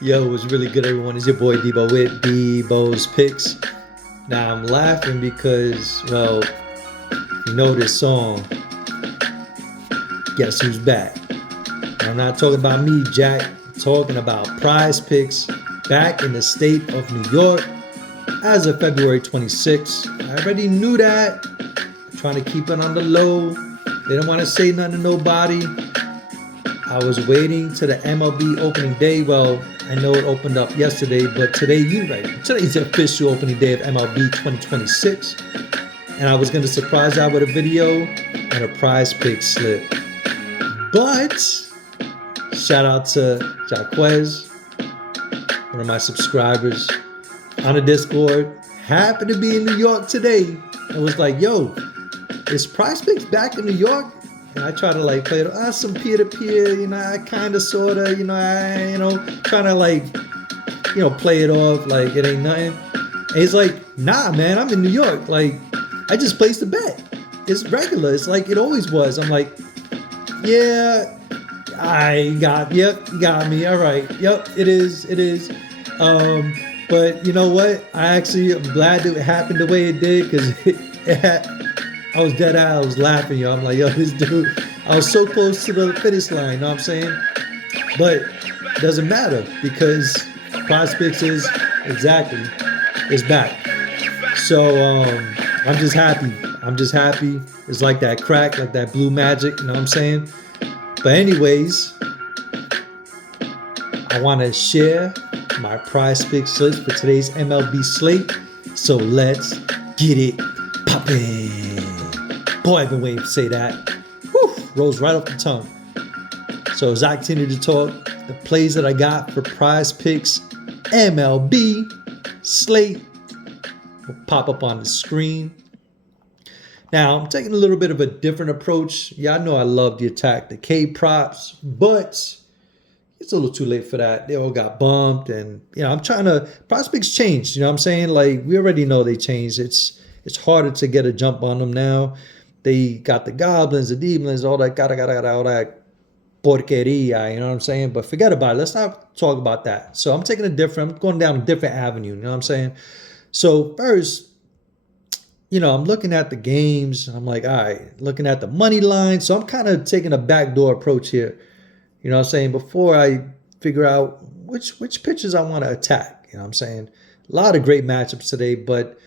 Yo, it was really good, everyone. It's your boy Debo with Debo's Picks. Now, I'm laughing because, well, you know this song, Guess Who's Back? I'm not talking about me, Jack. I'm talking about Prize Picks back in the state of New York as of February 26th. I already knew that. I'm trying to keep it on the low. They didn't want to say nothing to nobody. I was waiting to the MLB opening day. Well, I know it opened up yesterday, but today's the official opening day of MLB 2026. And I was going to surprise y'all with a video and a prize pick slip. But shout out to Jaquez, one of my subscribers on the Discord. Happened to be in New York today and was like, yo, is Prize Picks back in New York? And I try to play it, some peer-to-peer, I kind of, sort of, trying to play it off like it ain't nothing. And he's like, nah, man, I'm in New York. Like, I just placed a bet. It's regular. It's like it always was. I'm like, yeah, you got me. All right. Yep, it is. But you know what? I'm glad that it happened the way it did because I was dead out. I was laughing, y'all. I'm like, yo, this dude, I was so close to the finish line, you know what I'm saying? But it doesn't matter because Prospects is back. So I'm just happy. It's like that crack, like that blue magic, you know what I'm saying? But anyways, I want to share my Prize Picks list for today's MLB slate. So let's get it poppin'. Boy, I've been waiting to say that. Whew, rolls right off the tongue. So as I continue to talk, the plays that I got for Prize Picks MLB slate will pop up on the screen. Now, I'm taking a little bit of a different approach. Yeah, I know I love the attack, the K props, but it's a little too late for that. They all got bumped, and I'm trying to. Prospects changed. You know what I'm saying? Like we already know they changed. It's harder to get a jump on them now. They got the goblins, the demons, all that, all that porqueria. You know what I'm saying? But forget about it. Let's not talk about that. So I'm going down a different avenue. You know what I'm saying? So first, I'm looking at the games. And I'm like, all right, looking at the money line. So I'm kind of taking a backdoor approach here. You know what I'm saying? Before I figure out which pitches I want to attack. You know what I'm saying? A lot of great matchups today, but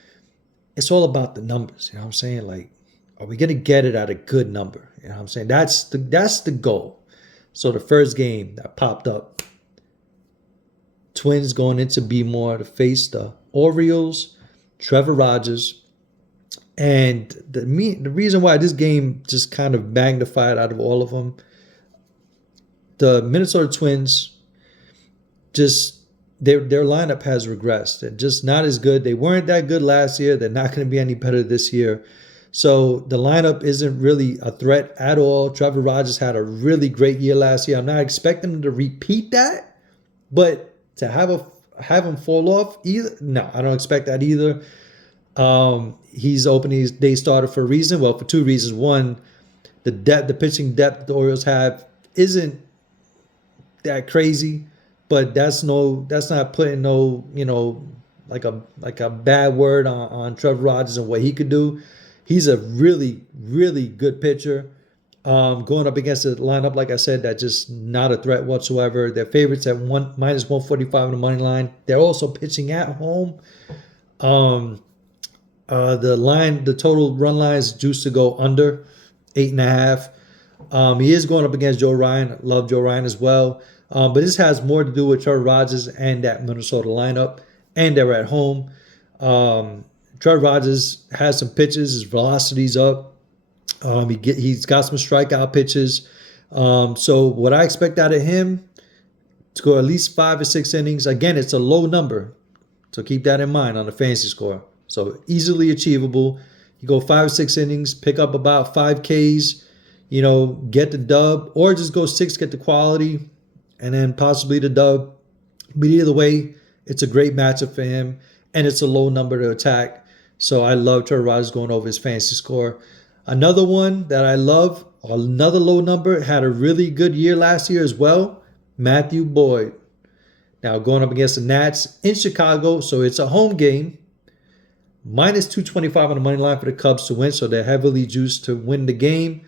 it's all about the numbers. You know what I'm saying? Like, are we going to get it at a good number? You know what I'm saying? That's the goal. So the first game that popped up, Twins going into B-More to face the Orioles, Trevor Rogers. And the reason why this game just kind of magnified out of all of them, the Minnesota Twins, just their lineup has regressed. They're just not as good. They weren't that good last year. They're not going to be any better this year. So the lineup isn't really a threat at all. Trevor Rogers had a really great year last year. I'm not expecting him to repeat that, but to have him fall off either, no, I don't expect that either. He's opening day starter for a reason. Well, for two reasons. One, the pitching depth the Orioles have isn't that crazy, but that's not putting like a bad word on Trevor Rogers and what he could do. He's a really, really good pitcher. Going up against a lineup, like I said, that's just not a threat whatsoever. Their favorites at minus 145 on the money line. They're also pitching at home. The total run line is juiced to go under 8.5. He is going up against Joe Ryan. I love Joe Ryan as well. But this has more to do with Trevor Rogers and that Minnesota lineup, and they're at home. Trevor Rogers has some pitches. His velocity's up. He's got some strikeout pitches. So what I expect out of him to go at least 5 or 6 innings. Again, it's a low number, so keep that in mind on the fantasy score. So easily achievable. You go 5 or 6 innings, pick up about 5 Ks, get the dub, or just go 6, get the quality, and then possibly the dub. But either way, it's a great matchup for him, and it's a low number to attack. So I love Trevor Rogers going over his fantasy score. Another one that I love, another low number, had a really good year last year as well, Matthew Boyd. Now going up against the Nats in Chicago, so it's a home game. Minus 225 on the money line for the Cubs to win, so they're heavily juiced to win the game.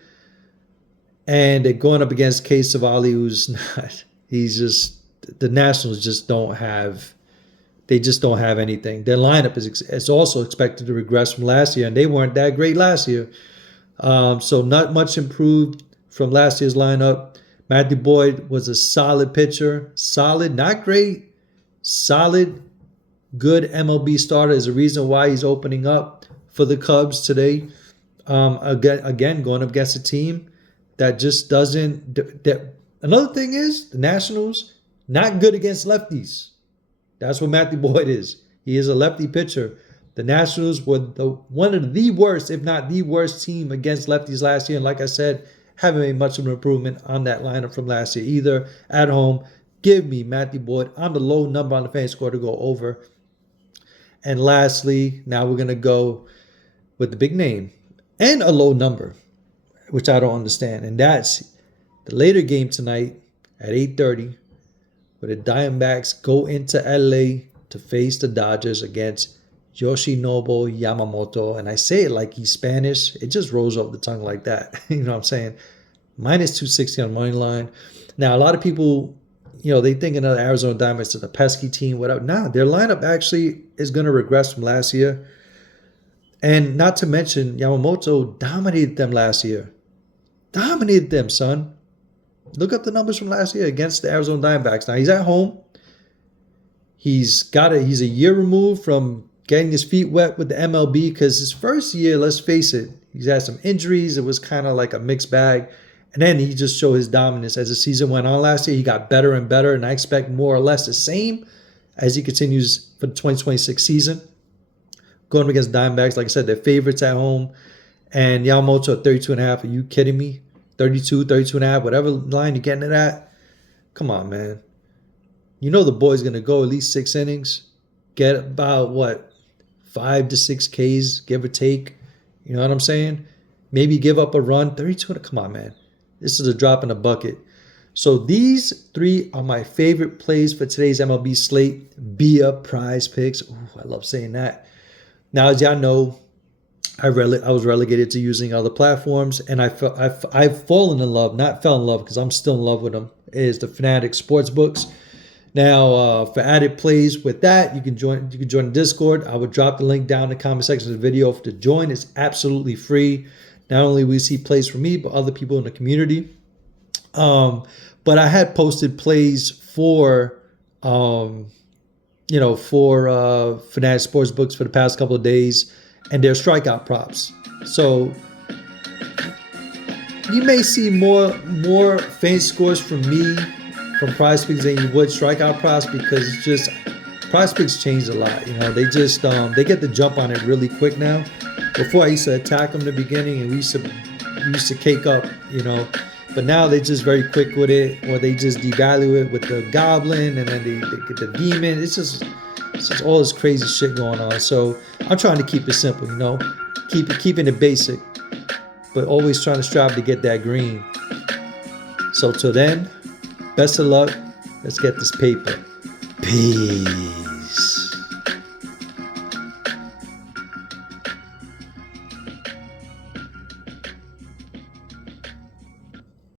And they're going up against K. Savali, who's not. He's just, the Nationals just don't have, they just don't have anything. Their lineup is also expected to regress from last year, and they weren't that great last year. So not much improved from last year's lineup. Matthew Boyd was a solid pitcher. Solid, not great. Solid, good MLB starter is the reason why he's opening up for the Cubs today. Again, going up against a team that just doesn't. Another thing is the Nationals not good against lefties. That's what Matthew Boyd is. He is a lefty pitcher. The Nationals were one of the worst, if not the worst team against lefties last year. And like I said, haven't made much of an improvement on that lineup from last year either. At home, give me Matthew Boyd. I'm the low number on the fan score to go over. And lastly, now we're going to go with the big name and a low number, which I don't understand. And that's the later game tonight at 8:30, where the Diamondbacks go into LA to face the Dodgers against Yoshinobu Yamamoto. And I say it like he's Spanish. It just rolls off the tongue like that. You know what I'm saying? Minus 260 on money line. Now, a lot of people, they thinking of the Arizona Diamondbacks as a pesky team, whatever. Nah, their lineup actually is going to regress from last year. And not to mention, Yamamoto dominated them last year. Dominated them, son. Look up the numbers from last year against the Arizona Diamondbacks. Now, he's at home. He's a year removed from getting his feet wet with the MLB because his first year, let's face it, he's had some injuries. It was kind of like a mixed bag. And then he just showed his dominance as the season went on last year. He got better and better, and I expect more or less the same as he continues for the 2026 season. Going against Diamondbacks, like I said, they're favorites at home. And Yamamoto at 32.5. Are you kidding me? 32.5, whatever line you're getting it at. Come on, man. You know the boy's going to go at least 6 innings. Get about, 5 to 6 Ks, give or take. You know what I'm saying? Maybe give up a run. 32. Come on, man. This is a drop in the bucket. So these 3 are my favorite plays for today's MLB slate via Prizepicks. Ooh, I love saying that. Now, as y'all know, I was relegated to using other platforms, and I've fallen in love, not fell in love because I'm still in love with them, is the Fanatics Sportsbooks. Now, for added plays with that, you can join the Discord. I would drop the link down in the comment section of the video to join. It's absolutely free. Not only will you see plays from me, but other people in the community. But I had posted plays for Fanatics Sportsbooks for the past couple of days, and they're strikeout props. So you may see more fan scores from me from Prizepicks than you would strikeout props because it's just Prizepicks changed a lot. They just they get the jump on it really quick now. Before I used to attack them in the beginning, and we used to cake up, But now they're just very quick with it, or they just devalue it with the goblin, and then they get the demon. It's just all this crazy shit going on. So I'm trying to keep it simple, keeping it basic, but always trying to strive to get that green. So till then, best of luck. Let's get this paper. Peace.